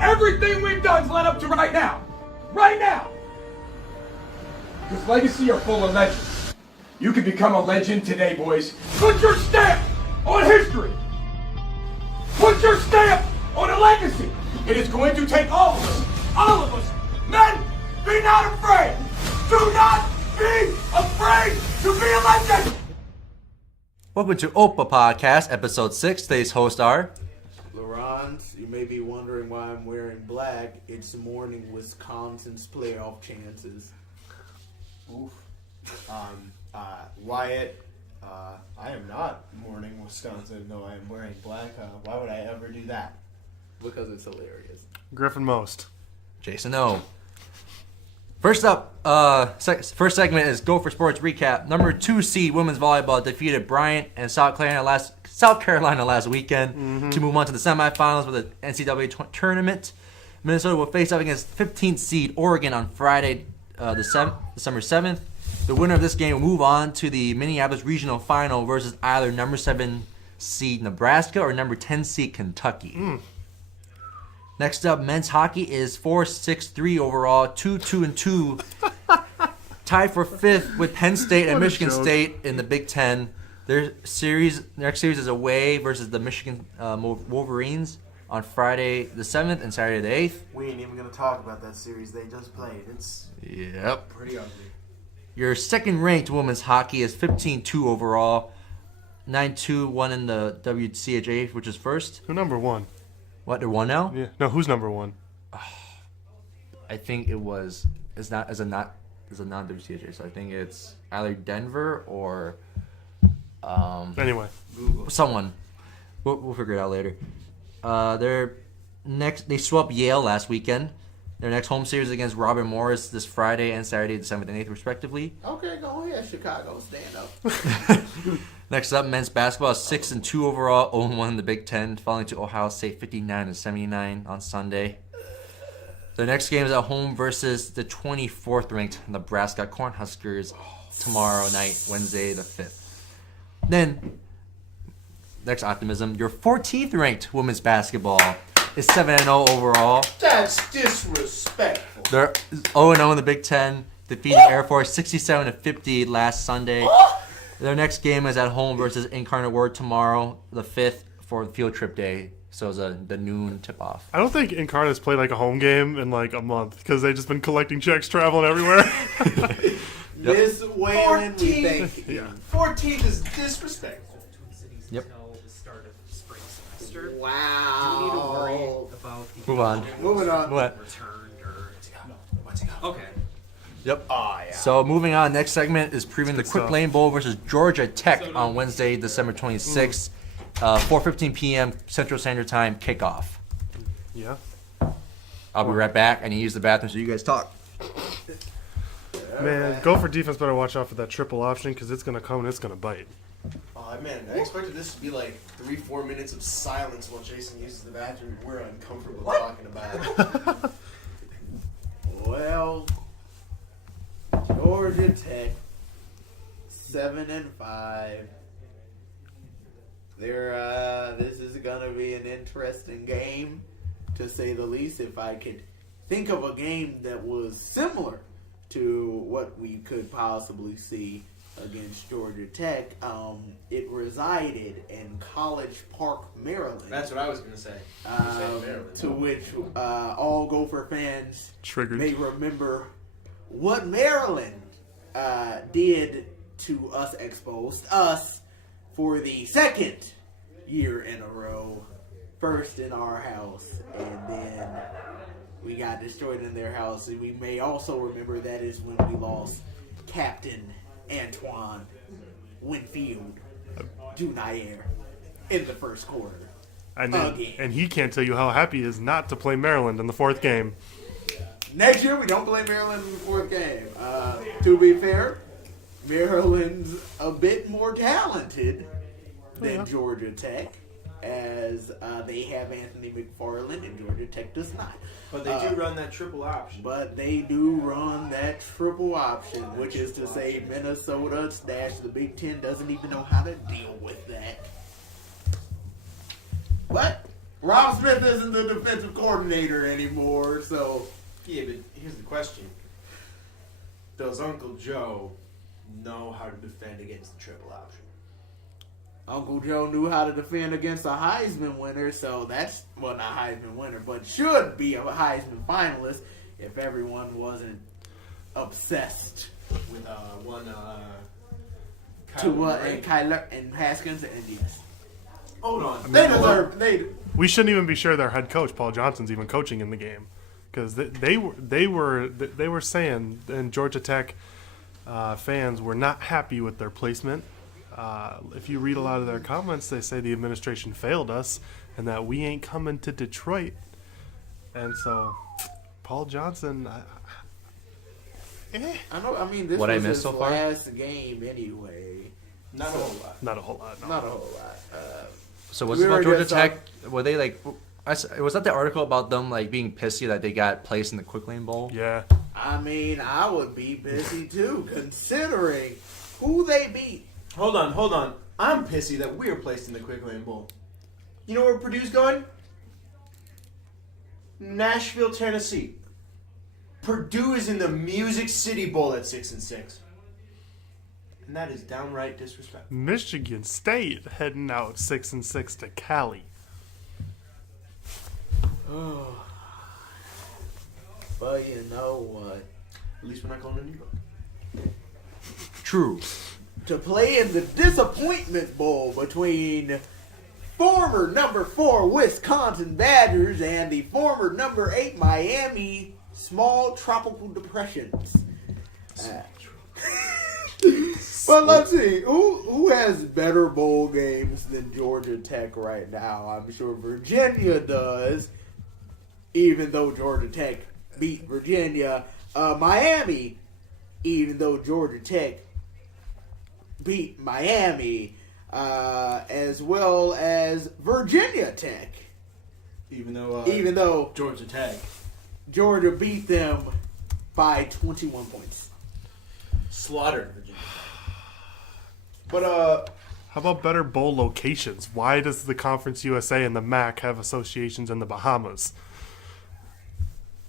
Everything we've done's led up to right now. Right now. This legacy are full of legends. You can become a legend today, boys. Put your stamp on history. Put your stamp on a legacy. It is going to take all of us. Men, be not afraid. Do not be afraid to be a legend. Welcome to OPA Podcast, Episode 6. Today's hosts are... Larranz, you may be wondering why I'm wearing black. It's mourning Wisconsin's playoff chances. Oof. Wyatt, I am not mourning Wisconsin. No, I am wearing black. Why would I ever do that? Because it's hilarious. Griffin Most. Jason O. First up, first segment is Gopher Sports Recap. Number 2 seed women's volleyball defeated Bryant and South Carolina last weekend to move on to the semifinals for the NCAA tournament. Minnesota will face up against 15th seed Oregon on Friday, December 7th. The winner of this game will move on to the Minneapolis Regional Final versus either number 7 seed Nebraska or number 10 seed Kentucky. Next up, men's hockey is 4-6-3 overall, 2-2-2, tied for 5th with Penn State and Michigan State in the Big Ten. Their next series is away versus the Michigan Wolverines on Friday the 7th and Saturday the 8th. We ain't even going to talk about that series they just played. It's pretty ugly. Your second-ranked women's hockey is 15-2 overall, 9-2-1 in the WCHA, which is first. Who number one? What, they're 1 now? Yeah. No, who's number one? I think it's a non-WCHA, so I think it's either Denver or Anyway. someone. We'll figure it out later. They swept Yale last weekend. Their next home series is against Robert Morris this Friday and Saturday, the 7th and 8th, respectively. Okay, go ahead, Chicago. Stand up. Next up, men's basketball is 6-2 overall, 0-1 in the Big Ten, falling to Ohio State 59-79 on Sunday. Their next game is at home versus the 24th ranked Nebraska Cornhuskers tomorrow night, Wednesday the 5th. Then, next optimism, your 14th ranked women's basketball is 7-0 overall. That's disrespectful. They're 0-0 in the Big Ten, defeating Air Force 67-50 last Sunday. Their next game is at home versus Incarnate Word tomorrow, the 5th, for field trip day. So it's the noon tip-off. I don't think Incarnate's played like a home game in like a month because they've just been collecting checks, traveling everywhere. This Whalen, we think. Yeah. 14 is disrespectful. Yep. The start of spring semester. Wow. Do we need to worry about the Move on. Moving on. What? returned or okay. Yep. Oh, yeah. So moving on, next segment is previewing the Quick stuff. Lane Bowl versus Georgia Tech on Wednesday, December 26th, 4:15 p.m. Central Standard Time kickoff. Yeah. I'll be right back. I need to use the bathroom so you guys talk. Man, Gopher defense better watch out for that triple option because it's going to come and it's going to bite. Oh, man, I expected this to be like 3-4 minutes of silence while Jason uses the bathroom. We're uncomfortable talking about it. Well, Georgia Tech, 7-5. This is gonna be an interesting game, to say the least. If I could think of a game that was similar to what we could possibly see against Georgia Tech, it resided in College Park, Maryland. That's what I was going to say. To which all Gopher fans Triggered. may remember what Maryland did to us, exposed us for the second year in a row. First in our house, and then we got destroyed in their house. And we may also remember that is when we lost Captain Antoine Winfield Junayer in the first quarter. And he can't tell you how happy he is not to play Maryland in the 4th game. Next year, we don't play Maryland in the 4th game. To be fair, Maryland's a bit more talented than Georgia Tech, as they have Anthony McFarland and Georgia Tech does not. But they do run that triple option. But they do run that triple option, which is to say Minnesota / the Big Ten doesn't even know how to deal with that. What? Rob Smith isn't the defensive coordinator anymore, so Yeah, but here's the question. Does Uncle Joe know how to defend against the triple option? Uncle Joe knew how to defend against a Heisman winner, so that's, well, not Heisman winner, but should be a Heisman finalist if everyone wasn't obsessed With one and Kyler and Haskins and Indians. Hold on. They deserve. We shouldn't even be sure their head coach Paul Johnson's even coaching in the game, because they were saying, and Georgia Tech fans were not happy with their placement. If you read a lot of their comments, they say the administration failed us and that we ain't coming to Detroit. And so, Paul Johnson, I know. I mean, this What I was missed his so far? last game anyway. Not a whole lot. not a whole lot. No. Not a whole lot. So what's We about were Georgia just Tech? Were they like? Was that the article about them like being pissy that they got placed in the Quick Lane Bowl? Yeah. I mean, I would be busy too, considering who they beat. Hold on. I'm pissy that we are placed in the Quick Lane Bowl. You know where Purdue's going? Nashville, Tennessee. Purdue is in the Music City Bowl at 6-6. And that is downright disrespectful. Michigan State heading out 6-6 to Cali. But you know what? At least we're not going to New York. True. To play in the Disappointment Bowl between former number 4 Wisconsin Badgers and the former number 8 Miami Small Tropical Depressions. But let's see, who has better bowl games than Georgia Tech right now? I'm sure Virginia does, even though Georgia Tech beat Virginia. Miami, even though Georgia Tech beat Miami, as well as Virginia Tech, Even though Georgia Tech Georgia beat them by 21 points. slaughtered Virginia. But How about better bowl locations? Why does the Conference USA and the MAC have associations in the Bahamas?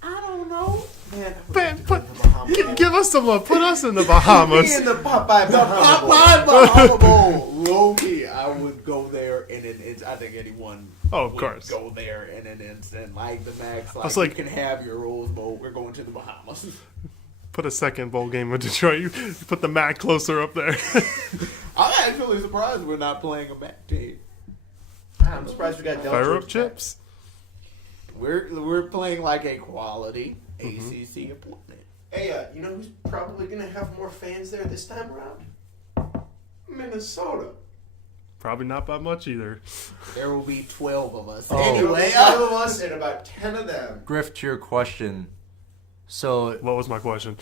I don't know. Man, give us some love. Put us in the Bahamas. me in the Popeye Bahama Bowl. Popeye Bahama Bowl. Low-key, I would go there in an instant. I think anyone Oh, of would course. go there in an instant. Like the Max, was like, like- you can have your Rose Bowl. We're going to the Bahamas. Put a second bowl game in Detroit. You put the MAC closer up there. I'm actually surprised we're not playing a MAC team. I'm surprised we got Del Fire Georgia up Tech. chips. We're playing like a quality Mm-hmm. ACC appointment. Hey, you know who's probably going to have more fans there this time around? Minnesota. Probably not by much either. There will be 12 of us. Oh. Anyway, 5 of us and about 10 of them. Griff, to your question. So, What was my question?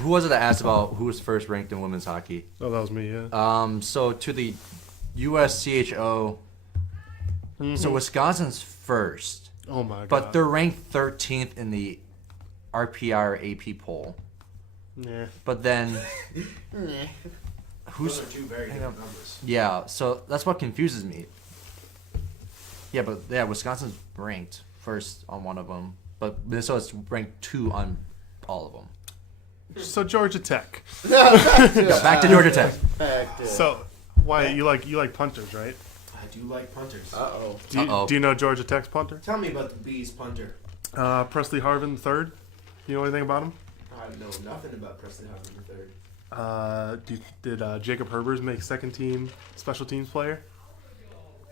who was it that asked about who was first ranked in women's hockey? Oh, that was me, yeah. So to the USCHO. So Wisconsin's first, Oh, my God. but they're ranked 13th in the RPR AP poll. Yeah. But then, Those are two very different numbers. yeah, so that's what confuses me. Yeah, but yeah, Wisconsin's ranked first on one of them, but Minnesota's ranked 2 on all of them. So, Georgia Tech. Back to Georgia Tech. So, Wyatt, you like punters, right? I do like punters. Uh-oh. Do you know Georgia Tech's punter? Tell me about the Bees punter. Presley Harvin III. You know anything about him? I know nothing about Presley Harvin III. Did Jacob Herbers make second team special teams player?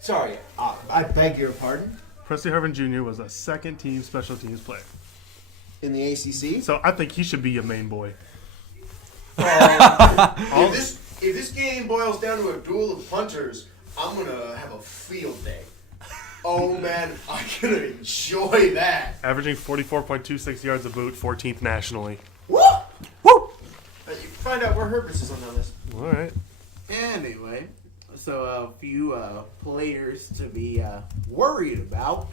Sorry, I beg your pardon? Presley Harvin Jr. was a second team special teams player. In the ACC? So I think he should be a main boy. If this game boils down to a duel of punters, I'm going to have a field day. Oh, man, I'm going to enjoy that. Averaging 44.26 yards a boot, 14th nationally. Woo! Woo! You can find out where Herbers is on that list. All right. Anyway, so a few players to be worried about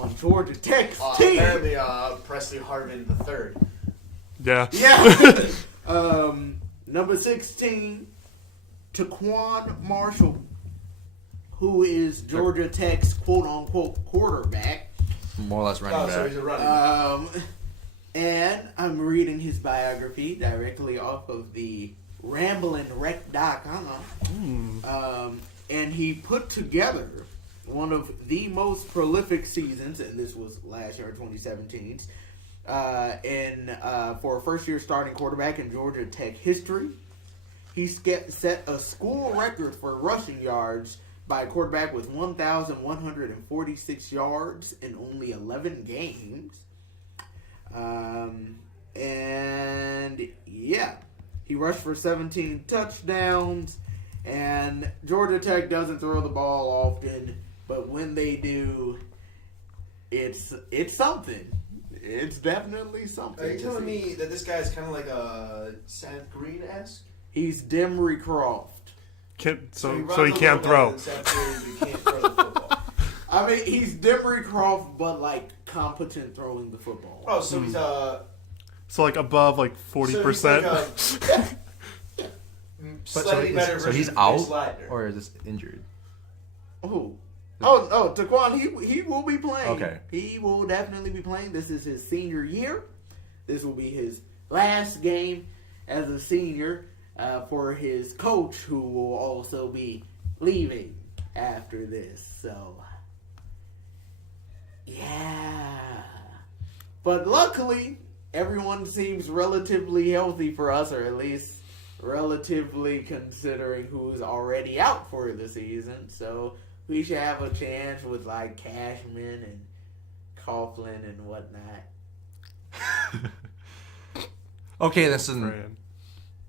on Georgia Tech's team. Apparently, Presley Harvin III. Yeah. Yeah. Number 16, Taquan Marshall, who is Georgia Tech's quote-unquote quarterback. More or less running So back. he's a running back. And I'm reading his biography directly off of the ramblinwreck.com. And he put together one of the most prolific seasons, and this was last year, 2017, for a first-year starting quarterback in Georgia Tech history. He set a school record for rushing yards by a quarterback with 1,146 yards in only 11 games. And yeah, he rushed for 17 touchdowns, and Georgia Tech doesn't throw the ball often, but when they do, it's something. It's definitely something. Are you telling me that this guy's kind of like a Seth Green-esque? He's Demery Croft. So runs he a can't little better throw. than Seth Green, but he can't throw the football. I mean, he's Demery Croft, but like competent throwing the football. Oh, so he's So like above like 40%. Slightly better So version he's of out, Vince Leitner. or is this injured? Oh, Taquan, he will be playing. Okay. He will definitely be playing. This is his senior year. This will be his last game as a senior for his coach, who will also be leaving after this. So, yeah. But luckily, everyone seems relatively healthy for us, or at least relatively considering who's already out for the season. So we should have a chance with like Cashman and Coughlin and whatnot. Okay, this is Fran.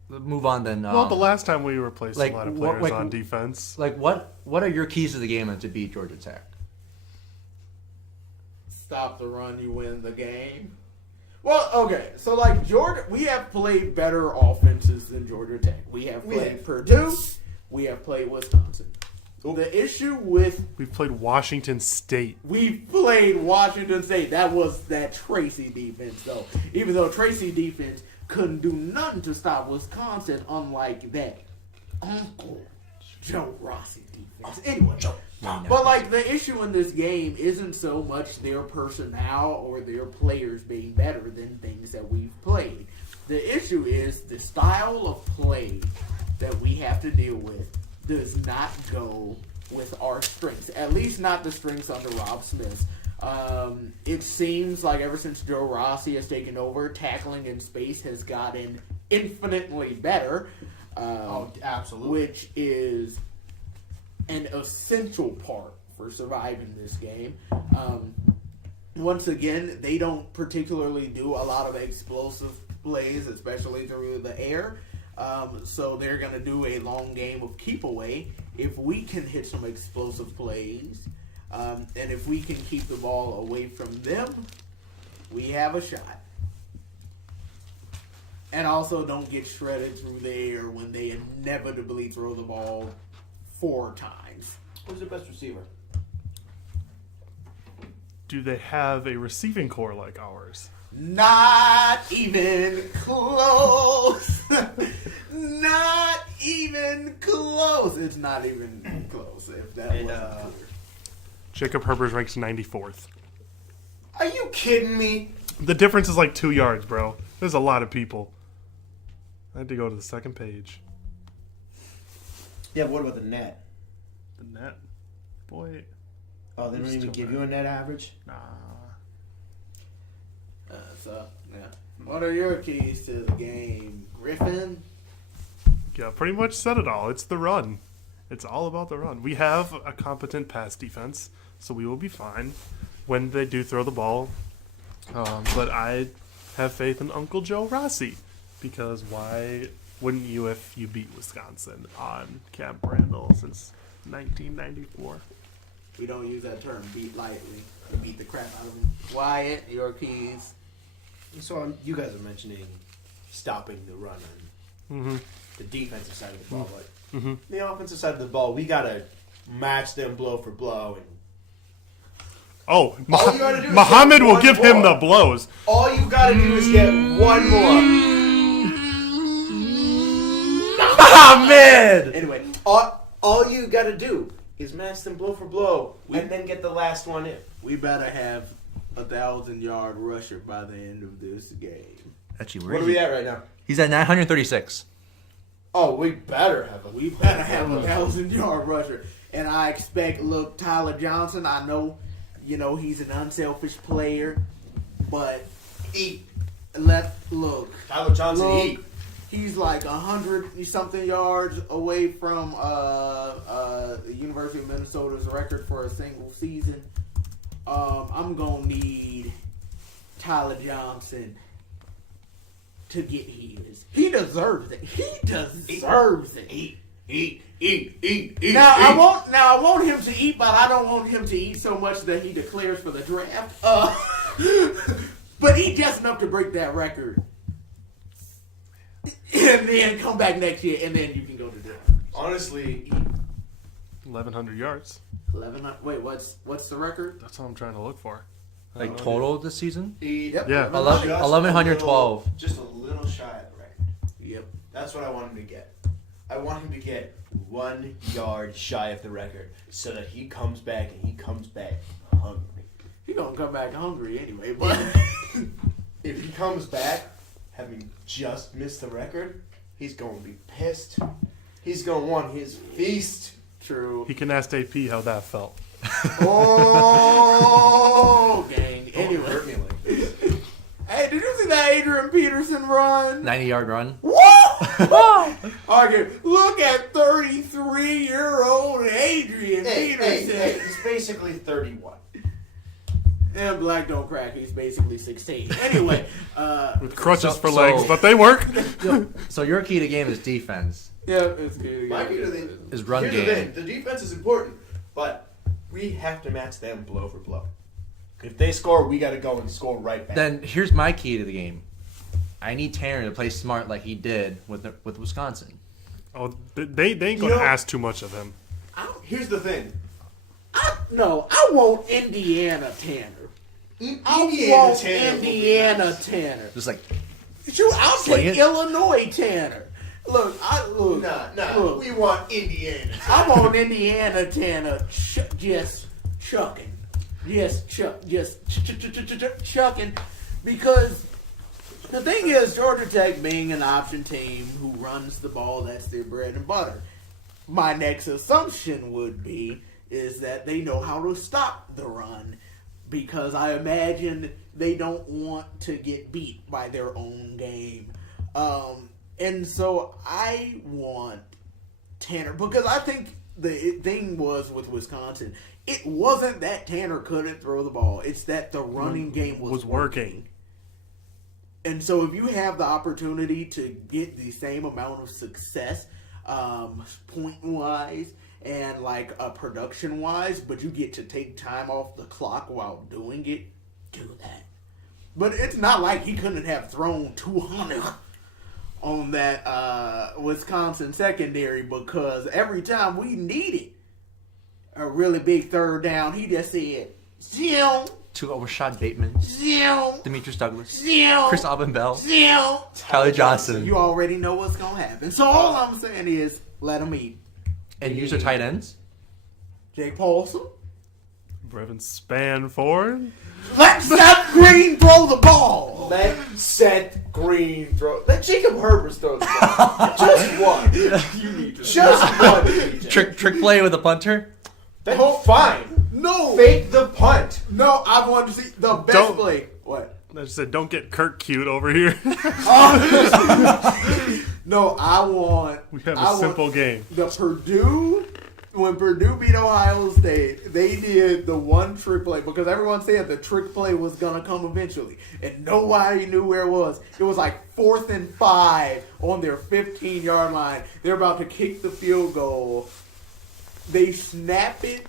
move on then. Well, the last time we replaced like, a lot of what- players like- on defense. like what are your keys to the game and to beat Georgia Tech? Stop the run, you win the game. Well, okay, so like Georgia, we have played better offenses than Georgia Tech. We have played Purdue. We have played Wisconsin. The issue with We've played Washington State. we played Washington State. That was that Tracy defense, though. Even though Tracy defense couldn't do nothing to stop Wisconsin, unlike that Uncle Joe Rossi defense. Anyway, but like the issue in this game isn't so much their personnel or their players being better than things that we've played. The issue is the style of play that we have to deal with does not go with our strengths. At least not the strengths under Rob Smith. It seems like ever since Joe Rossi has taken over, tackling in space has gotten infinitely better. Absolutely. Which is an essential part for surviving this game. Once again, they don't particularly do a lot of explosive plays, especially through the air. So they're going to do a long game of keep away. If we can hit some explosive plays, and if we can keep the ball away from them, we have a shot. And also don't get shredded through the air when they inevitably throw the ball 4 times. Who's the best receiver? Do they have a receiving core like ours? Not even close. Not even close. It's not even close. If that wasn't clear. Jacob Herbers ranks 94th. Are you kidding me? The difference is like 2 yards, bro. There's a lot of people. I had to go to the second page. Yeah, but what about the net? The net, boy, Oh, they don't even give you a net average? nah. So, yeah. What are your keys to the game, Griffin? Yeah, pretty much said it all. It's the run. It's all about the run. We have a competent pass defense, so we will be fine when they do throw the ball. But I have faith in Uncle Joe Rossi, because why wouldn't you if you beat Wisconsin on Camp Randall since 1994? We don't use that term, beat lightly. We beat the crap out of them. Wyatt, your keys. So you guys are mentioning stopping the run on the defensive side of the ball, but the offensive side of the ball, we gotta match them blow for blow. And Oh, All you gotta do is Muhammad get will one give him more. the blows. All you gotta do is get one more. Muhammad! Anyway, All you gotta do is match them blow for blow and then get the last one in. We better have 1,000-yard rusher by the end of this game. Actually, What are we at right now? He's at 936. Oh, we better have a. We better have 1,000-yard rusher. And I expect, look, Tyler Johnson, I know, he's an unselfish player, but look. Tyler Johnson, Look, he's like 100-something yards away from the University of Minnesota's record for a single season. I'm going to need Tyler Johnson to get his. He deserves it. He deserves it. Eat. Now I want him to eat, but I don't want him to eat so much that he declares for the draft. But eat just enough to break that record, and then come back next year, and then you can go to draft. Honestly, 1,100 yards. 11. Wait, what's the record? That's what I'm trying to look for. Like total this season? Yep. Yeah. 1112. Just a little shy of the record. Yep. That's what I want him to get. I want him to get 1 yard shy of the record so that he comes back and he comes back hungry. He gonna come back hungry anyway, but If he comes back having just missed the record, he's going to be pissed. He's going to want his feast. true. He can ask AP how that felt. Oh, gang. Anyway, Hurt me like this. hey, did you see that Adrian Peterson run? 90-yard run. Whoa! Okay, look at 33-year-old Adrian Peterson. Hey, he's basically 31. And black don't crack. He's basically 16. Anyway, With crutches So- for so- legs, but they work. So your key to game is defense. yeah, it's good. My key to Is run here's the game. thing, the defense is important, but we have to match them blow for blow. If they score, we got to go and score right back. Then here's my key to the game. I need Tanner to play smart like he did with Wisconsin. Oh, they ain't gonna You know- ask too much of him. Here's the thing. I want Indiana Tanner. I want Indiana Tanner. Just like Shoot, I'll Sling take it. Illinois Tanner. Look. Nah, Look, we want Indiana. I want Indiana Tanner just chucking. Just chucking. Because the thing is, Georgia Tech being an option team who runs the ball, that's their bread and butter. My next assumption would be is that they know how to stop the run, because I imagine they don't want to get beat by their own game. And so I want Tanner, because I think the thing was with Wisconsin, it wasn't that Tanner couldn't throw the ball. It's that the running game was working. And so if you have the opportunity to get the same amount of success, point-wise and like production-wise, but you get to take time off the clock while doing it, do that. But it's not like he couldn't have thrown 200 on that Wisconsin secondary, because every time we needed a really big third down, he just said, "Zoom, two Rashad Bateman, zoom, Demetrius Douglas, zoom, Chris Aubin-Bell, zoom." Tyler Johnson, You already know what's gonna happen. So all I'm saying is, let him eat. and use their tight ends. Jake Paulson. Brevin Spanford. Let Seth Green throw the ball. Let Seth Green throw. Let Jacob Herbert throw the ball. Just one. You need to. Just one. DJ. Trick play with a punter. That's fine. No. Fake the punt. No, I want to see the best Don't- play. What? I just said, don't get Kirk cute over here. No, I want. We have I a simple want game. The Purdue. When Purdue beat Ohio State, they did the one trick play, because everyone said the trick play was going to come eventually. And nobody knew where it was. It was like 4th and 5 on their 15-yard line. They're about to kick the field goal. They snap it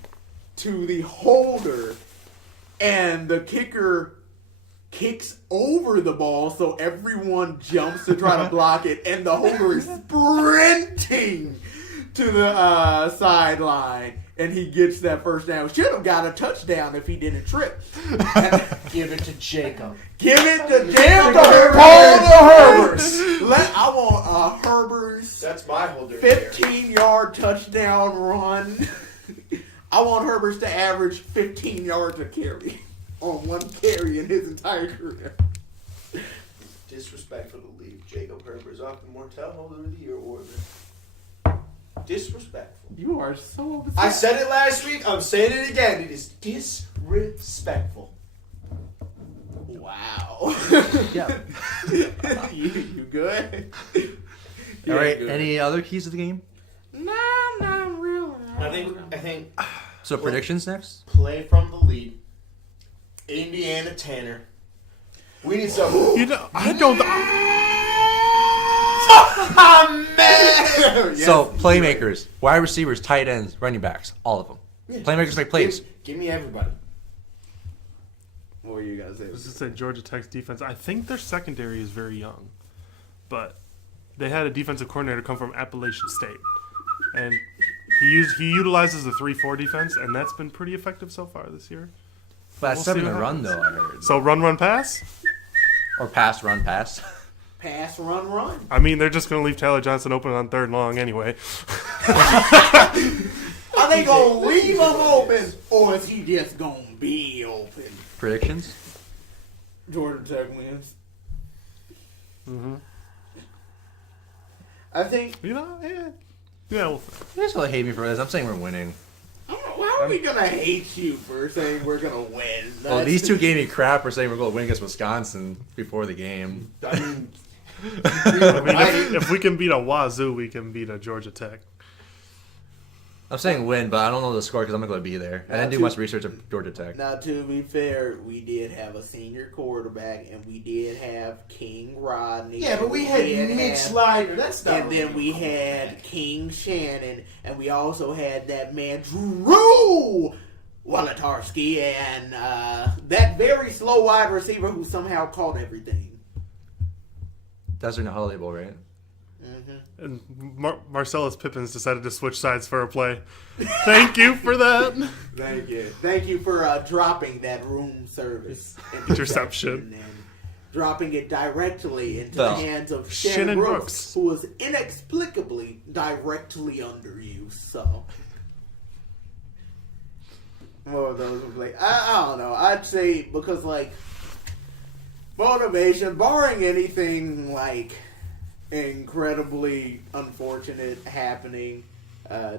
to the holder, and the kicker kicks over the ball, so everyone jumps to try to block it, and the holder is sprinting to the sideline, and he gets that first down. Should have got a touchdown if he didn't trip. Give it to Jacob. Give it to Damn Jacob the Herbers. Herbers. I want a Herbers That's my holder there. 15-yard touchdown run. I want Herbert to average 15 yards a carry on one carry in his entire career. Disrespectful to leave Jacob Herbert's off the Mortel Holder of the Year order. Disrespectful. You are so upset. I said it last week. I'm saying it again. It is disrespectful. Wow. Yeah. you good? All right. Any other keys to the game? No, not really. I think So predictions next. play from the lead. Indiana Tanner. We need some. You know, I don't. Man! So playmakers, wide receivers, tight ends, running backs, all of them. Playmakers make plays. Give me everybody. What were you guys I was saying? just saying Georgia Tech's defense. I think their secondary is very young, but they had a defensive coordinator come from Appalachian State, and he utilizes the 3-4 defense, and that's been pretty effective so far this year. But that's We'll seven see to what run happens. though. I heard. So run, pass. Or pass, run, pass. Pass, run. I mean, they're just going to leave Taylor Johnson open on 3rd and long anyway. Are they going to leave him open, or is he just going to be open? Predictions. Georgia Tech wins. Mm-hmm. I think. You know, yeah. Well, You guys really hate me for this. I'm saying we're winning. How are we going to hate you for saying we're going to win? Well, these two gave me crap for saying we're going to win against Wisconsin before the game. I mean, if we can beat a Wazoo, we can beat a Georgia Tech. I'm saying win, but I don't know the score because I'm not going to be there. I didn't do much research of Georgia Tech. Now, to be fair, we did have a senior quarterback, and we did have King Rodney. yeah, but we had Mitch Slider. That's not. And then we had King Shannon, and we also had that man Drew Walatarski, and that very slow wide receiver who somehow caught everything. Desert Holiday Bowl, right? And Marcellus Pippins decided to switch sides for a play. Thank you for that. Thank you. Thank you for dropping that room service Interception. and dropping it directly into Well, the hands of Shannon Shannon Brooks, Brooks. who was inexplicably directly under you. So, more of those would like I don't know. I'd say because like motivation, barring anything like incredibly unfortunate happening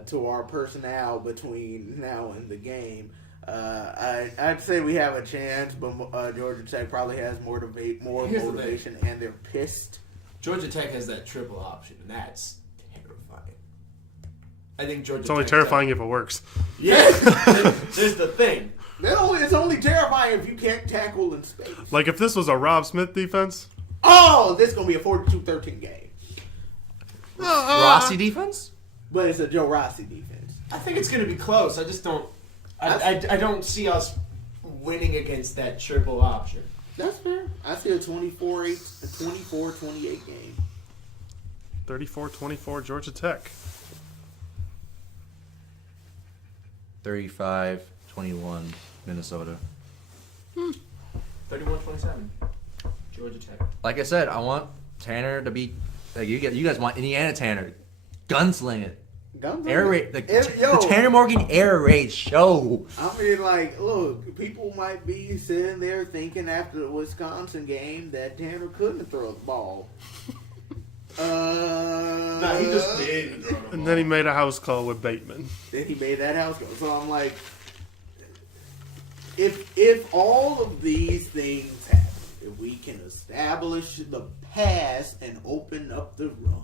to our personnel between now and the game. I'd say we have a chance, but Georgia Tech probably has more Here's the motivation, and they're pissed. Georgia Tech has that triple option, and that's terrifying. I think Georgia. It's only Tech's terrifying if it works. Yes, there's the thing. It's only terrifying if you can't tackle in space. Like if this was a Rob Smith defense, Oh, this is going to be a 42-13 game. Rossi defense? But it's a Joe Rossi defense. I think it's going to be close. I just don't. I don't see us winning against that triple option. That's fair. I see a 24-28 game. 34-24 Georgia Tech. 35-21 Minnesota. 31-27. Georgia Tech. Like I said, I want Tanner to be like you guys want Indiana Tanner. Gunsling it. Air raid the Tanner Morgan air raid show. I mean, like, look, people might be sitting there thinking after the Wisconsin game that Tanner couldn't throw the ball. Nah, he just did. And then he made a house call with Bateman. Then he made that house go. So I'm like, if all of these things happen, if we can establish the pass and open up the run,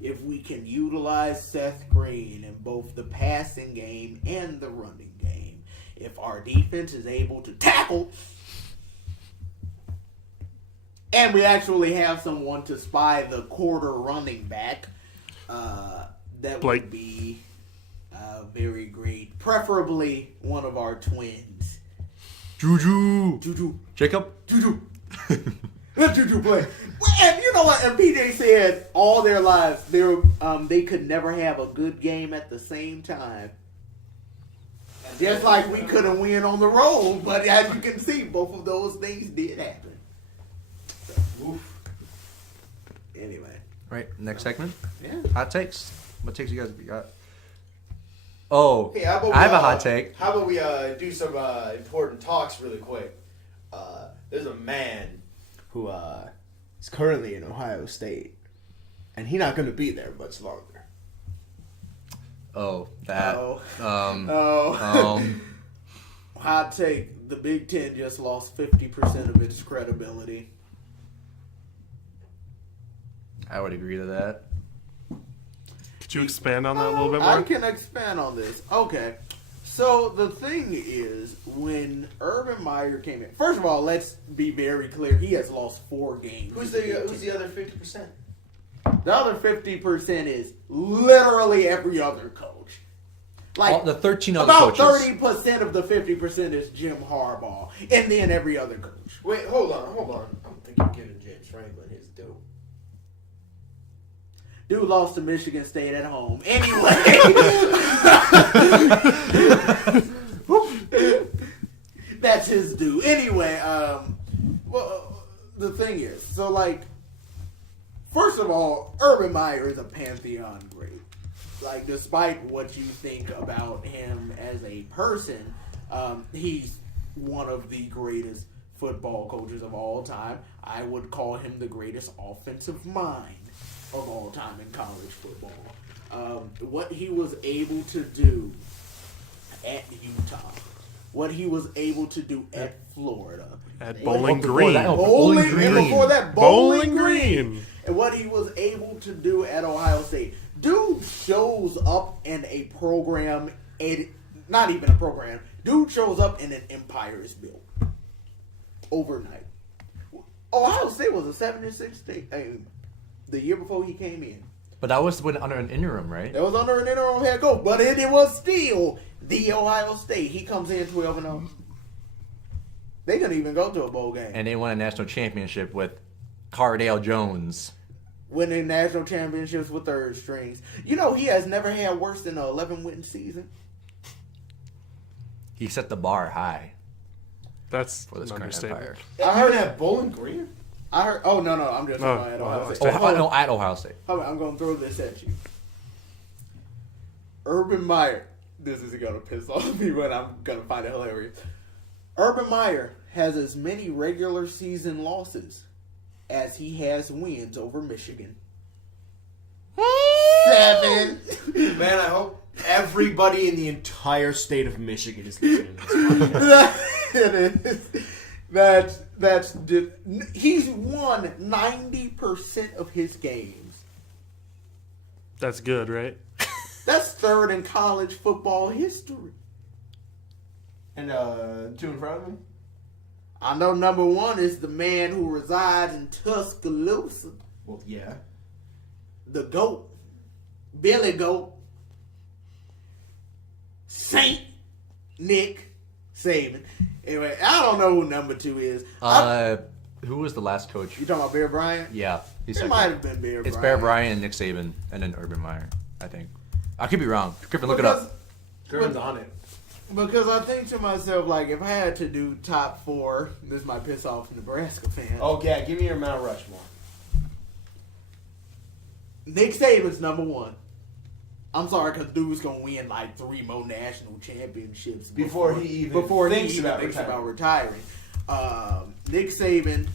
if we can utilize Seth Green in both the passing game and the running game, if our defense is able to tackle, and we actually have someone to spy the quarter running back, that Blake. would be very great. Preferably one of our twins. Juju. Jacob. Let Juju play. And you know what? And PJ said all their lives they could never have a good game at the same time. Just like we couldn't win on the road, but as you can see, both of those things did happen. So, oof. Anyway. Right, next segment. Yeah. Hot takes. What takes you guys got? Oh, Hey, how about I have we, a hot take. How about we do some important talks really quick? There's a man Who is currently in Ohio State, and he's not going to be there much longer. Oh, that. Oh. Hot take. The Big Ten just lost 50% of its credibility. I would agree to that. Could you expand on that a little bit more? I can expand on this. Okay. So the thing is, when Urban Meyer came in, first of all, let's be very clear. He has lost 4 games. who's the other 50%? The other 50% is literally every other coach. Like All the 13 other about coaches. 30% of the 50% is Jim Harbaugh, and then every other coach. Wait, hold on. I don't think you're giving James Franklin his due. Dude lost to Michigan State at home. Anyway. That's his due. Anyway, well, the thing is, so like, first of all, Urban Meyer is a Pantheon great. Like, despite what you think about him as a person, he's one of the greatest football coaches of all time. I would call him the greatest offensive mind of all time in college football. What he was able to do at Utah, what he was able to do at Florida, At Bowling Green. Bowling Green, and before that, Bowling Green. and what he was able to do at Ohio State. Dude shows up in a program, not even a program. Dude shows up and an empire is built overnight. Ohio State was a 7-6 state the year before he came in. But that was under an interim, right? It was under an interim head coach, but it was still the Ohio State. He comes in 12-0. They couldn't even go to a bowl game. And they won a national championship with Cardale Jones. Winning national championships with third strings. You know, he has never had worse than an 11-win season. He set the bar high That's for this an current understatement. empire. I heard at Bowling Green. I heard. Oh no, I'm just No, talking about Ohio Ohio State. Oh, no, at Ohio State. Hold on, I'm going to throw this at you. Urban Meyer. This is going to piss off me, but I'm going to find it hilarious. Urban Meyer has as many regular season losses as he has wins over Michigan. 7. Man, I hope Everybody in the entire state of Michigan is listening to this podcast. He's won 90% of his games. That's good, right? That's third in college football history. And 2 in front of him? I know number 1 is the man who resides in Tuscaloosa. Well, yeah. The GOAT. Billy Goat. Saint Nick Saban. Anyway, I don't know who number 2 is. Who was the last coach? You talking about Bear Bryant? Yeah, he's It second. might have been Bear Bryant. It's Bear Bryant and Nick Saban, and then Urban Meyer. I think. I could be wrong. Griffin, look it up. Griffin's on it. Because I think to myself, like, if I had to do top 4, this might piss off Nebraska fans. Oh, yeah, give me your Mount Rushmore. Nick Saban's number 1. I'm sorry, because dude's going to win like 3 more national championships Before he even thinks about retiring. Nick Saban,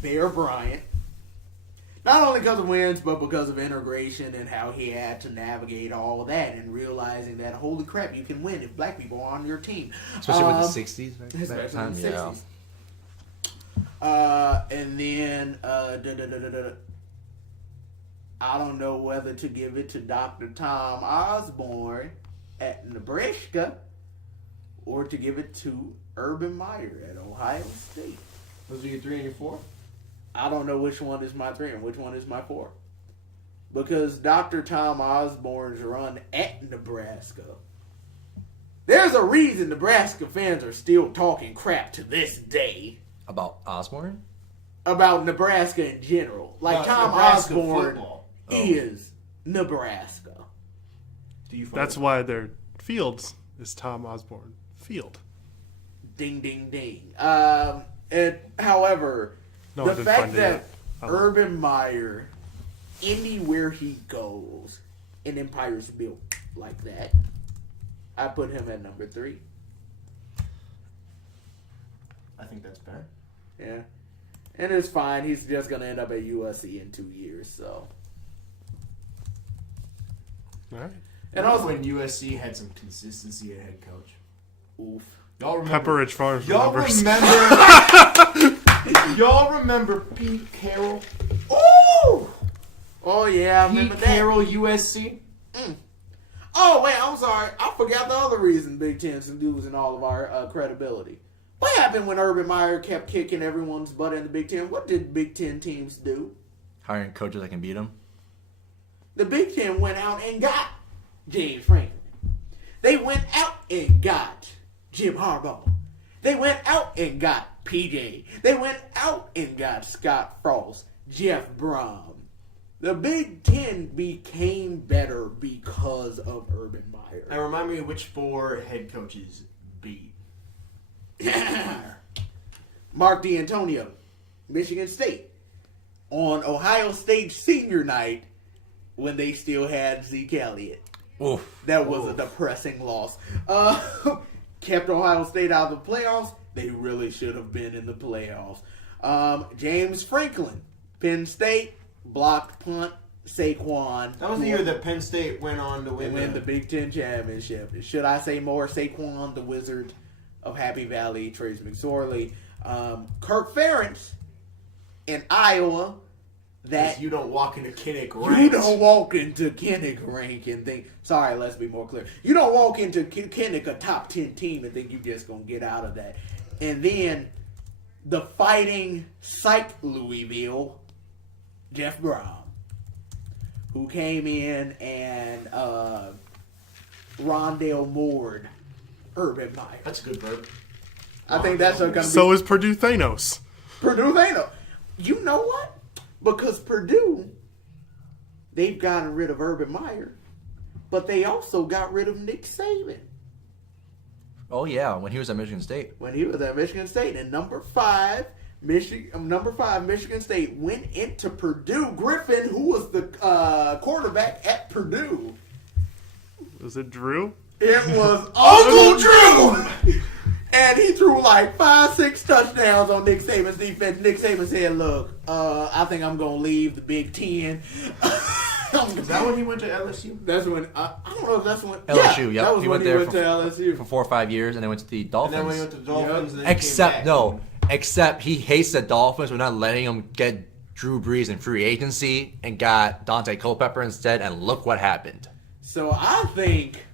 Bear Bryant. Not only because of wins, but because of integration and how he had to navigate all of that and realizing that, holy crap, you can win if black people are on your team. Especially with the 60s, right? Especially That time, in the yeah. 60s. And then, I don't know whether to give it to Dr. Tom Osborne at Nebraska or to give it to Urban Meyer at Ohio State. Those are your 3 and your 4? I don't know which one is my 3 and which one is my 4. Because Dr. Tom Osborne's run at Nebraska, there's a reason Nebraska fans are still talking crap to this day About Osborne? about Nebraska in general. Like, Tom Nebraska Osborne football. is Nebraska. Do you That's why their fields is Tom Osborne Field. Ding, ding, ding. And however, No, I the didn't fact find it that yet. Urban Meyer, anywhere he goes, an empire's built like that. I put him at number 3. I think that's fair. Yeah. And it's fine. He's just going to end up at USC in 2 years, so. All right. And also when USC had some consistency at head coach. Oof. Y'all remember? Pepperidge Farms. Y'all remembers. remember? Y'all remember Pete Carroll? Ooh! Oh, yeah, I remember Pete that. Carroll, USC. Oh, wait, I'm sorry. I forgot the other reason Big Ten's losing all of our credibility. What happened when Urban Meyer kept kicking everyone's butt in the Big Ten? What did Big Ten teams do? Hiring coaches that can beat him. The Big Ten went out and got James Franklin. They went out and got Jim Harbaugh. They went out and got PJ. They went out and got Scott Frost, Jeff Brom. The Big Ten became better because of Urban Meyer. And remind me which 4 head coaches beat. Mark D'Antonio, Michigan State. On Ohio State senior night when they still had Zeke Elliott. Oof. That was a depressing loss. Kept Ohio State out of the playoffs. They really should have been in the playoffs. James Franklin, Penn State, blocked punt, Saquon. That was the year that Penn State went on to win the Big Ten championship. Should I say more? Saquon, the Wizard of Happy Valley, Trace McSorley. Kirk Ferentz in Iowa. That you don't walk into Kinnick you ranks. don't walk into Kinnick rank and think. Sorry, let's be more clear. You don't walk into Kinnick, a top 10 team, and think you're just gonna get out of that. And then the Fighting Psych Louisville, Jeff Brown, who came in and Rondale Moore, Urban Meyer. That's a good verb. I think that's going to be. So is Purdue Thanos. Purdue Thanos. You know what? Because Purdue, they've gotten rid of Urban Meyer, but they also got rid of Nick Saban Oh yeah, when he was at Michigan State. when he was at Michigan State. And number 5, Michigan State went into Purdue. Griffin, who was the quarterback at Purdue, Was it Drew? it was Uncle Drew. And he threw like 5-6 touchdowns on Nick Saban's defense. Nick Saban said, look, I think I'm going to leave the Big Ten. Is that when he went to LSU? That's when, I don't know if that's when. LSU, yeah. yep. That was He when went he there went to LSU. For 4 or 5 years, and then went to the And Dolphins. then when he went to the Dolphins, and then he came Except back. no, except he hates the Dolphins for not letting him get Drew Brees in free agency and got Dante Culpepper instead. And look what happened. So I think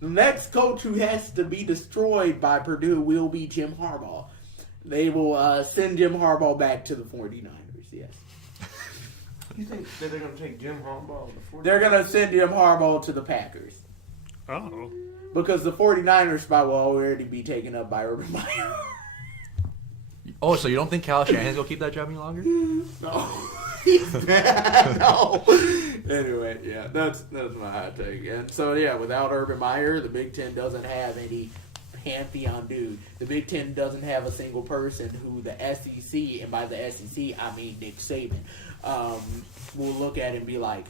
the next coach who has to be destroyed by Purdue will be Jim Harbaugh. They will send Jim Harbaugh back to the 49ers, yes. You think that they're going to take Jim Harbaugh before? They're going to send Jim Harbaugh to the Packers. Oh. Because the 49ers spot will already be taken up by Urban Meyer. Oh, so you don't think Kyle Shanahan's gonna keep that job any longer? No. He's bad. No. Anyway, yeah, that's my hot take. And so, yeah, without Urban Meyer, the Big Ten doesn't have any pantheon dude. The Big Ten doesn't have a single person who the SEC, and by the SEC, I mean Nick Saban, will look at and be like,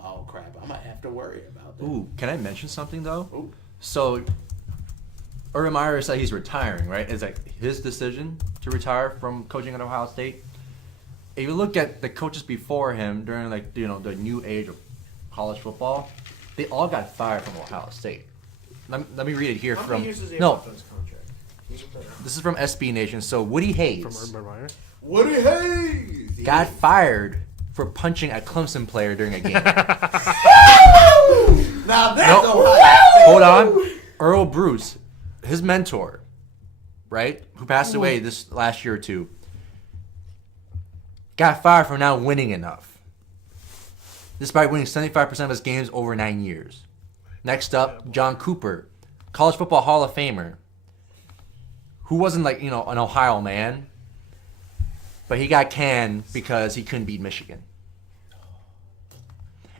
oh, crap, I might have to worry about that. Ooh, can I mention something though? Ooh. So, Urban Meyer said he's retiring, right? Is that his decision to retire from coaching at Ohio State? If you look at the coaches before him during, like, you know, the new age of college football, they all got fired from Ohio State. Let me read it here How from many years does he have no. left on his contract? This is from SB Nation. So Woody Hayes From Urban Meyer. Woody Hayes! got fired for punching a Clemson player during a game. Now that's No. Ohio State. Hold on. Earl Bruce, his mentor, right, who passed away this last year or two, got fired for not winning enough, despite winning 75% of his games over 9 years. Next up, John Cooper, college football Hall of Famer, who wasn't, like, you know, an Ohio man, but he got canned because he couldn't beat Michigan.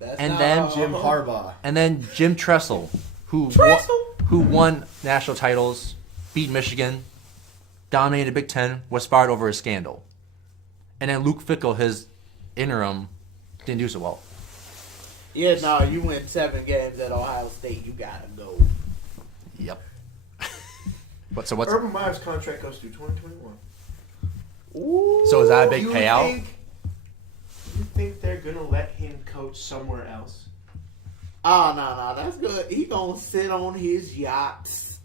That's And not then Ohio. Jim Harbaugh. And then Jim Tressel, who won national titles, beat Michigan, dominated the Big Ten, was fired over a scandal. And then Luke Fickell, his interim, didn't do so well. Yeah, no, you win 7 games at Ohio State, you gotta go. Yep. But so what's Urban Meyer's contract goes through 2021. Ooh. so is that a big You payout? You think they're gonna let him coach somewhere else? No, that's good. He gonna sit on his yachts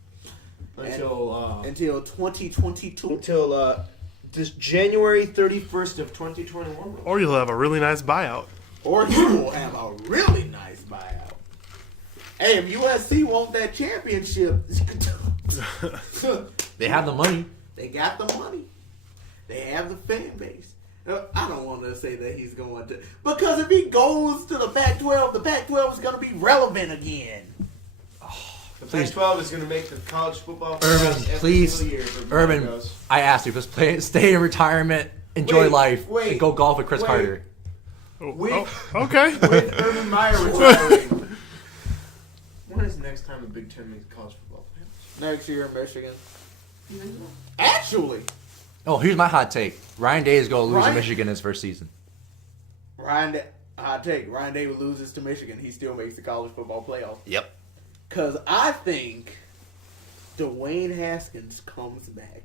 Until until 2022. until this January 31st of 2021. Or you'll have a really nice buyout. Or he will have a really nice buyout. Hey, if USC want that championship, They have the money. they got the money. They have the fan base. I don't want to say that he's going to, because if he goes to the Pac-12, the Pac-12 is going to be relevant again. The Please. Pac-12 is gonna make the college football Urban, playoffs every please. single year if everybody Urban, goes. I asked you, just stay in retirement, enjoy Wait, life, wait, and go golf with Chris wait. Carter. Oh, okay. With Urban Meyer retiring. When is the next time the Big Ten makes college football playoffs? Next year in Michigan. Actually, Oh, here's my hot take. Ryan Day is going to lose to Ryan- Michigan his first season. Ryan Day loses to Michigan. He still makes the college football playoff. Yep. Because I think Dwayne Haskins comes back.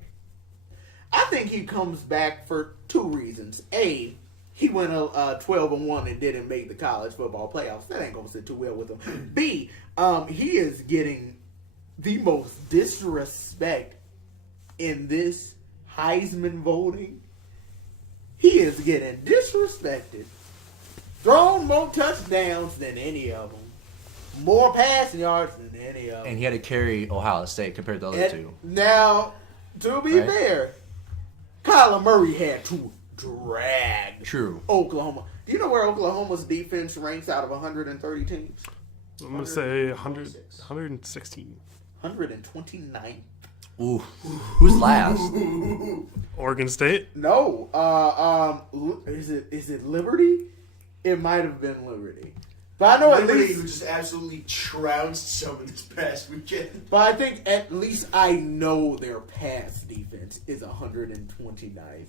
I think he comes back for two reasons. A, he went 12-1 and didn't make the college football playoffs. That ain't going to sit too well with him. B, he is getting the most disrespect in this Heisman voting. He is getting disrespected. Thrown more touchdowns than any of them. More passing yards than any of them. And he had to carry Ohio State compared to the other two. Now, to be Right? fair, Kyler Murray had to drag True. Oklahoma. Do you know where Oklahoma's defense ranks out of 130 teams? I'm going to say 116. 129. Ooh. Who's last? Oregon State. No, is it Liberty? It might have been Liberty, but I know at Liberty, who least. just absolutely trounced someone this past weekend. But I think at least I know their pass defense is 129,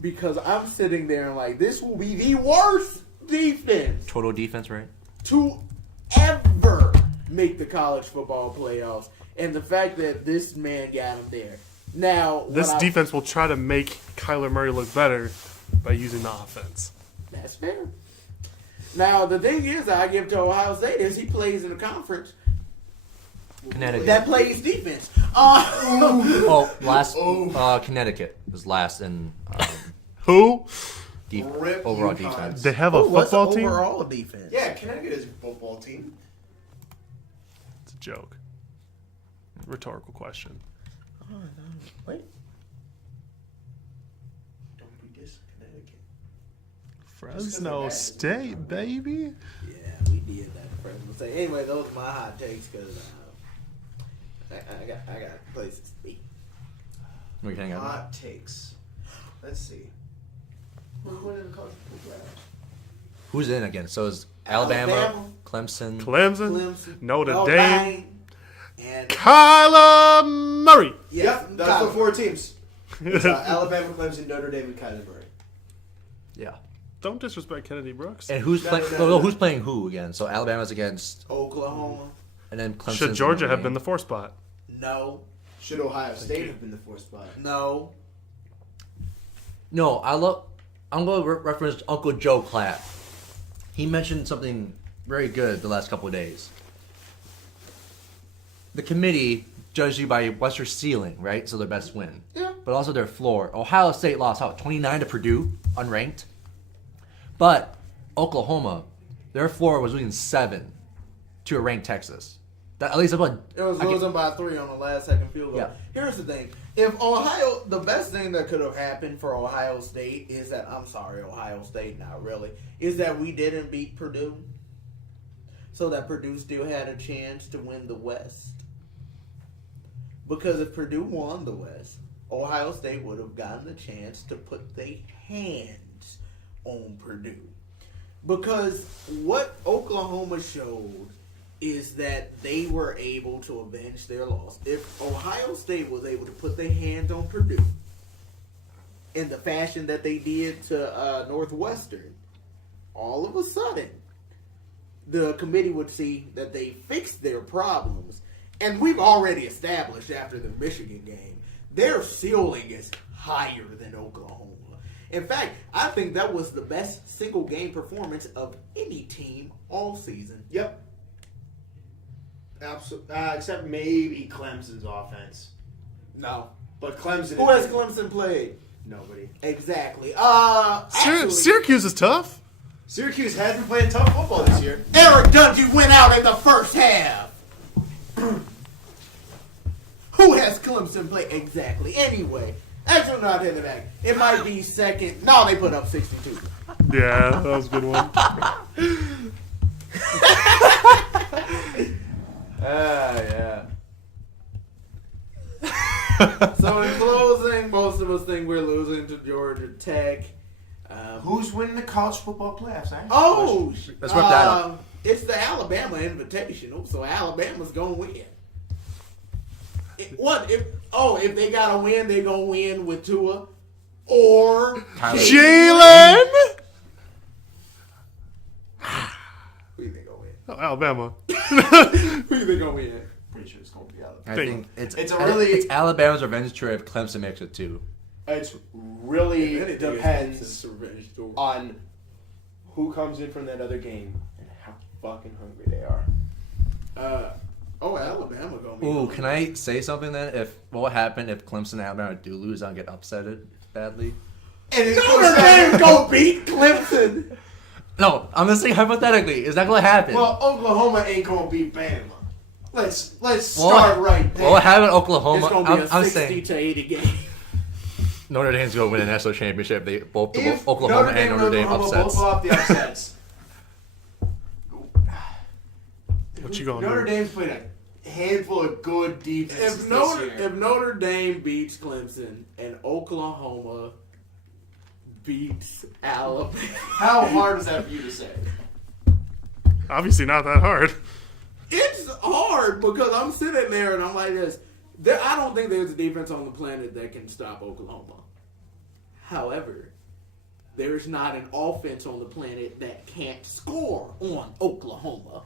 because I'm sitting there and like, this will be the worst defense Total defense, right? to ever make the college football playoffs, and the fact that this man got him there. Now, This defense will try to make Kyler Murray look better by using the offense. That's fair. Now, the thing is that I give to Ohio State is he plays in a conference Connecticut. that plays defense. Connecticut was last in Who? Rip overall UConn. defense. They have a What's the football team? overall defense? Yeah, Connecticut is a football team. It's a joke. Rhetorical question. Wait. Don't be dis Connecticut. Fresno State, baby. Yeah, we did that. Fresno State. Anyway, those are my hot takes because I got places to be. What are you hanging out? Hot takes. Let's see. Who's winning the college football playoffs? Who's in again? So is Alabama, Alabama. Clemson. Clemson, Clemson, Notre Notre Dame, and Kyler Murray. Yep, that's the Kyler. four teams. It's, Alabama, Clemson, Notre Dame, and Kyler Murray. Yeah. Don't disrespect Kennedy Brooks. And who's playing? no. Who's playing who again? So Alabama's against, Oklahoma. and then Clemson. Should Georgia have been the 4th spot? No. Should Ohio State have been the fourth spot? No. No, I'm going to reference Uncle Joe Clapp. He mentioned something very good the last couple of days. The committee judged you by what's your ceiling, right? So their best win. Yeah. But also their floor. Ohio State lost, 29 to Purdue, unranked. But Oklahoma, their floor was losing 7 to a ranked Texas. That, at least about, It was losing by 3 on the last second field goal. Yeah. Here's the thing. The best thing that could have happened for Ohio State is that, Ohio State, not really, is that we didn't beat Purdue. So that Purdue still had a chance to win the West. Because if Purdue won the West, Ohio State would have gotten the chance to put their hands on Purdue. Because what Oklahoma showed is that they were able to avenge their loss. If Ohio State was able to put their hands on Purdue in the fashion that they did to Northwestern, all of a sudden, the committee would see that they fixed their problems And we've already established after the Michigan game, their ceiling is higher than Oklahoma. In fact, I think that was the best single game performance of any team all season. Yep. Absolutely. Except maybe Clemson's offense. No. But Clemson. Who has Clemson played? Nobody. Exactly. Actually, Syracuse is tough. Syracuse has been playing tough football this year. Eric Dungy went out in the first half. Who has Clemson played? Exactly. Anyway, actually not in the back. It might be second. No, they put up 62. Yeah, that was a good one. Yeah. So in closing, most of us think we're losing to Georgia Tech. Who's winning the college football playoffs? Oh, Let's rip that up. It's the Alabama Invitational, so Alabama's gonna win. If they gotta win, they gonna win with Tua or Jalen. Who you think gonna win? Oh, Alabama. Who you think gonna win? Pretty sure it's going to be Alabama. I think It's Alabama's revenge tour if Clemson makes it too. It really If anything, depends it's a revenge tour. on who comes in from that other game and how fucking hungry they are. Alabama gonna be. Ooh, can I say something then? What would happen if Clemson and Alabama do lose and get upsetted badly? And it's Notre Dame gonna beat Clemson. No, I'm just saying hypothetically. Is that going to happen? Well, Oklahoma ain't gonna beat Bama. Let's start right there. What would happen in Oklahoma? It's gonna be a I'm 60 saying to 80 game. Notre Dame's going to win a national championship. They both If Oklahoma and Notre Dame Oklahoma upsets. both pull off the upsets. What you gonna Notre do? Dame's played a handful of good defenses If this year. Notre Dame beats Clemson and Oklahoma beats Alabama, How hard is that for you to say? Obviously not that hard. it's hard because I'm sitting there and I'm like this. I don't think there's a defense on the planet that can stop Oklahoma. However, there's not an offense on the planet that can't score on Oklahoma.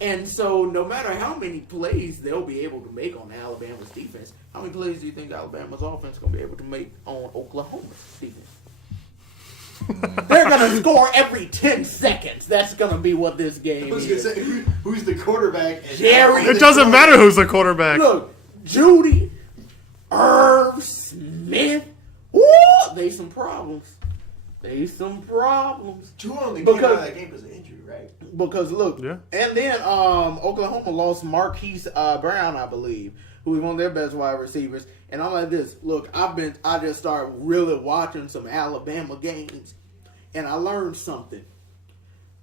And so no matter how many plays they'll be able to make on Alabama's defense, how many plays do you think Alabama's offense is going to be able to make on Oklahoma's defense? They're going to score every 10 seconds. That's going to be what this game I was gonna is. say, who's the quarterback? And Jerry. It doesn't matter who's the quarterback. Look, Judy, Irv Smith, woo, they some problems. Tua only came out Because- of that game because of injury, right? Because look, Yeah. and then Oklahoma lost Marquise Brown, I believe, who was one of their best wide receivers. And I'm like this. Look, I just started really watching some Alabama games, and I learned something.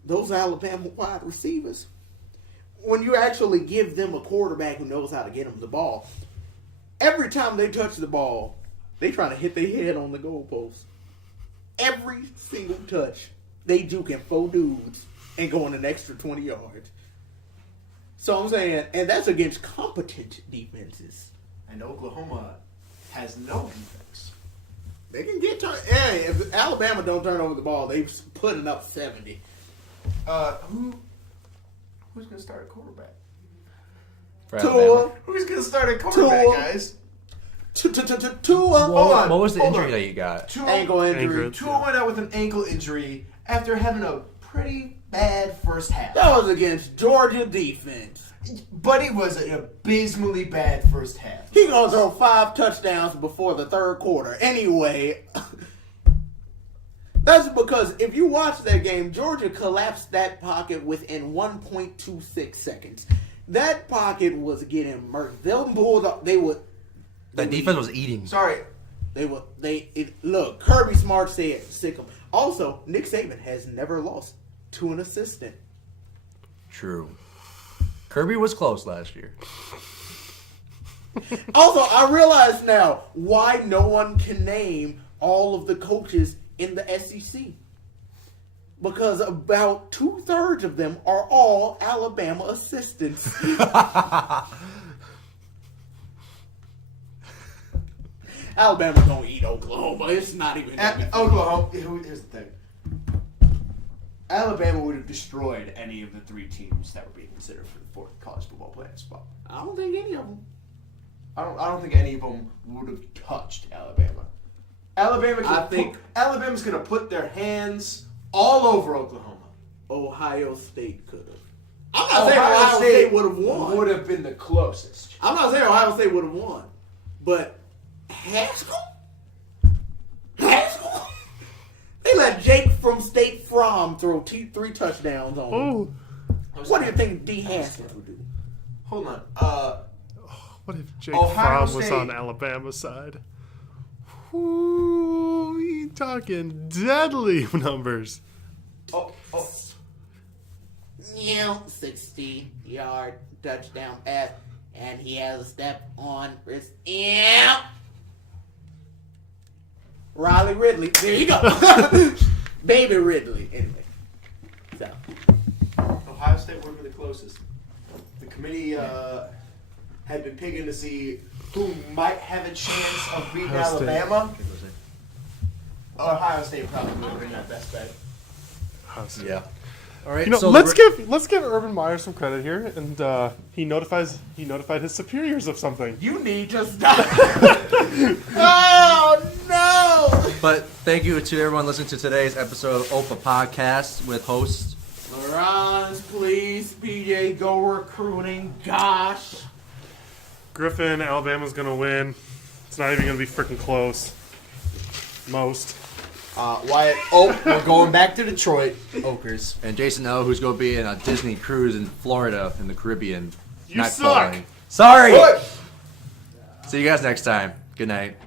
Those Alabama wide receivers, when you actually give them a quarterback who knows how to get them the ball, every time they touch the ball, they trying to hit their head on the goalpost. Every single touch, they juking 4 dudes and going an extra 20 yards. So I'm saying, and that's against competent defenses. And Oklahoma has no defense. They can get turned. Hey, if Alabama don't turn over the ball, they're putting up 70. Who's gonna start a quarterback? For Tua. Alabama. Who's gonna start a quarterback, Tua. guys? Tua. Hold on. What was the hold injury on. that you got? Tua, Ankle injury. Tua went out with an ankle injury after having a pretty bad first half. That was against Georgia defense. But it was an abysmally bad first half. He gonna throw 5 touchdowns before the third quarter. Anyway, that's because if you watch that game, Georgia collapsed that pocket within 1.26 seconds. That pocket was getting murked. That defense was eating. Sorry. Look, Kirby Smart said sick 'em. Also, Nick Saban has never lost to an assistant. True. Kirby was close last year. Also, I realize now why no one can name all of the coaches in the SEC. Because about 2/3 of them are all Alabama assistants. Alabama gonna eat Oklahoma. It's not even. Oklahoma. Here's the thing. Alabama would have destroyed any of the 3 teams that were being considered for the 4th college football playoff spot. I don't think any of them. I don't think any of them would have touched Alabama. Alabama's gonna put their hands all over Oklahoma. Ohio State could have. I'm not saying Ohio State would have won. Would have been the closest. I'm not saying Ohio State would have won. But Haskell? They let Jake from State Farm throw 3 touchdowns on them. What do you think D. Haskins would do? Hold on. What if Jake Ohio Fromm was State. on Alabama's side? Ooh, you talking deadly numbers. Oh. 60-yard touchdown pass, and he has a step on wrist. Yeah. Riley Ridley. There you go. Baby Ridley. Anyway. So. Ohio State would have been the closest. The committee had been picking to see who might have a chance of beating Ohio State. Alabama. Ohio State probably would have been that best bet. Yeah. All right. You know, so let's give Urban Meyer some credit here, and he notified his superiors of something. You need to stop. Oh, no. But thank you to everyone listening to today's episode of OPA Podcast with hosts Larranz, please. PJ, go recruiting. Gosh. Griffin, Alabama's gonna win. It's not even gonna be freaking close. Most. Wyatt Oelkers, we're going back to Detroit. Oelkers. and Jason O, who's going to be in a Disney cruise in Florida in the Caribbean. You Not suck. falling. Sorry. See you guys next time. Good night.